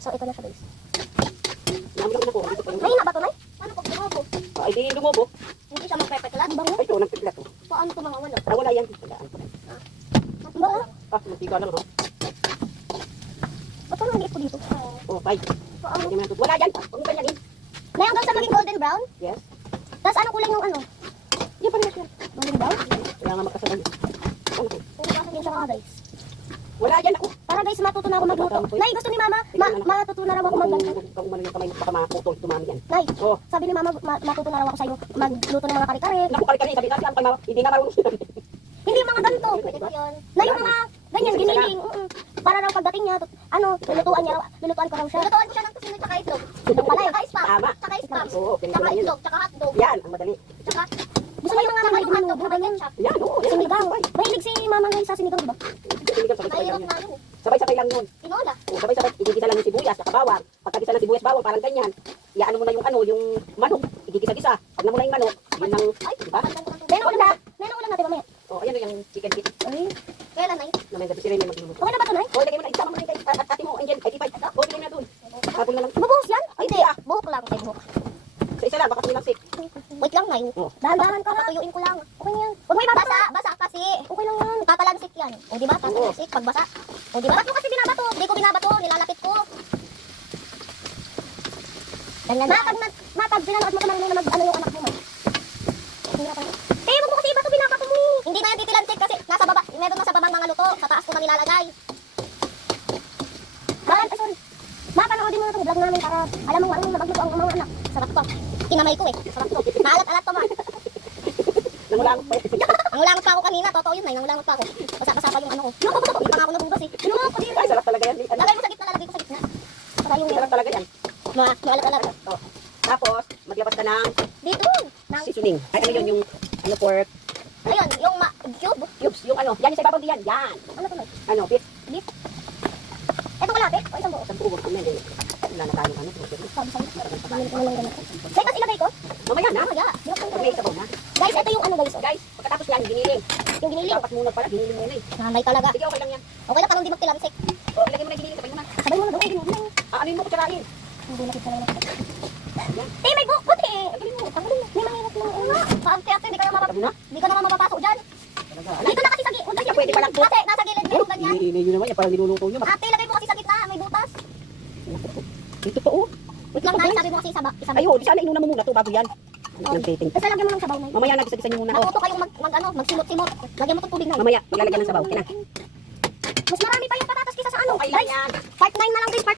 So, ito na siya, guys. Namin ako. Dito pa yung... Mahina ba ito, Nay? Paano pag lumobo? Ay, di lumobo. Hindi siya magpepeklat? Bango? Ay, ito, nagpipila to. Paano ito mga wala? Para wala yan. Walaan ko na. Ba? Magpiga lang, no? Ba't parang maliit ko dito? Oh, bye. Paano? Wala yan. Huwag pa yan. Nay, hanggang sa maging golden brown? Yes. Tapos anong kulay ng ano? Hindi pa rin yan. Golden brown? Kaya nga magkasabay. Ano to? Pumapasok siya mga guys. Wala yan ako. Para guys, matuto na ako magluto. Nay, gusto ni Mama, matuto na raw ako magluto. Kung umano yung kamay mo, baka maputol, tumami yan. Nay, Oh. sabi ni Mama, matuto na raw ako sa'yo magluto ng mga kare-kare. Naku, kali-kali, sabi natin, hindi nga marunong sila. Hindi yung mga ganito. Na yung mga ganyan, giniling. Para raw pagdating niya, lulutuan ko raw siya. Lulutuan ko siya ng kusino tsaka itlog. Tsaka spam. Tama. Tsaka spam. Oo, ganito Tsaka lang yun. itlog, tsaka hotdog. Yan, ang madali. Tsaka, gusto niya yung mga may hotdog, mga ganyan. Yan, oo. Yan, Sinigang. sabay. Mahilig si Mama ngayon sa sinigang, diba? Sinigang, sabay-sabay lang Mahirap yun. na yun. Sabay-sabay lang yun. Tinola. Sabay-sabay, igigisa lang yung sibuyas, saka bawang. Pagkagisa ng sibuyas, bawang, parang ganyan. Iyaano mo na yung manok. Igigisa-gisa. Pag na mo na yung manok, yun ang, diba? Meron ko lang natin mamaya. Oh, ayan yung chicken feet. Ay, kailan, Nay? Na may gabi si Rene magluluto. Okay na ba ito, Nay? Oh, lagay mo na, isama mo na yung ate mo, Angel, ay tipay. Oh, lagay mo na doon. Tapon na lang. Mabuhos yan? Ay, Hindi, hindi, ah. buhok lang. Ay, buhok. Sa isa lang, baka tumilagsik. Wait lang, Nay. Oh. Dahan-dahan ka. Patuyuin ko lang. Okay na yan. Huwag mo ibabasa. Basa kasi. Okay lang yan. Tatalansik yan. O, diba? Tatalansik. Pag basa. O, diba? Ba't mo kasi binabato? Hindi ko binabato. Nilalapit ko. Ganyan. Matag, binanood mo ka na mag-ano yung anak mo, man. Hirapan. Eh, huwag mo kasi iba to binabato mo. Hindi na yan titilansik kasi nasa baba. Meron na sa babang mga luto. Sa taas ko na nilalagay. Ay, sorry. Mapanoodin mo na itong vlog namin para alam mo marunong na magluto ang mga anak. Sarap to. Kinamay ko eh. Sarap to. Maalat-alat to, man. Nangulangot pa yun. Nangulangot pa ako kanina. Totoo yun, Nay. Nangulangot pa ako. Basa-basa pa yung ano ko. Hindi pa nga ako nabugas eh. Ano ko din. Ay, sarap talaga yan. Ano? Lagay mo sa gitna, lalagay ko sa gitna. Para yung Sarap talaga yan. maalat-alat. Oh. Tapos, maglabas ka ng Dito. Nang, seasoning. Ay, ano yun, yung ano, pork. ayun, yung cube. Cubes, yung ano. Yan yung sa ibabaw diyan. Yan. Ano to, Nay? Ano, beef. Beef. Ito kalate? O isang buo? Sa buo. Wala na tayo. Ano, Sabi-sabi. Hindi ko lang ganito. Say, tapos ilagay ko? mamaya na. Mamaya. Binuksan ko. May sabaw na. Guys, ito yung ano, guys. Oh. Guys, pagkatapos yan, giniling. Yung giniling. Dapat muna pala, giniling muna eh. Nanay talaga. Sige, okay lang yan. Okay na, parang di magtilansik. Oh, ilagay mo na yung giniling, sabay mo na. Sabay mo na doon. Giniling. Ano mo kutsarain? Hindi na kita na eh, may buhok puti eh. Tanggalin mo. Tanggalin mo. May mahirap lang. Paante-ate, hindi ka na Sabi na? Hindi ka naman mapapasok dyan. Talaga. Dito na kasi sa gilid. Yan, pwede palang Ate, nasa gilid meron ganyan. Yun naman yan, parang niluluto nyo. Ate, lagay mo kasi sa gitna. May butas. Dito pa oh. Wait lang, Nay. Sabi mo kasi isaba. Ay, oh, di sana inuna mo muna to bago yan. Ng dating. Basta lagyan mo ng sabaw, Nay. Mamaya nagisa-gisa nyo muna. Oh. Natuto kayong magsimot-simot. Lagyan mo itong tubig, Nay. Mamaya, maglalagyan ng sabaw. Kina. Mas marami pa yung patatas kisa sa ano. Okay lang Guys, yan. part 9 na lang, guys. Part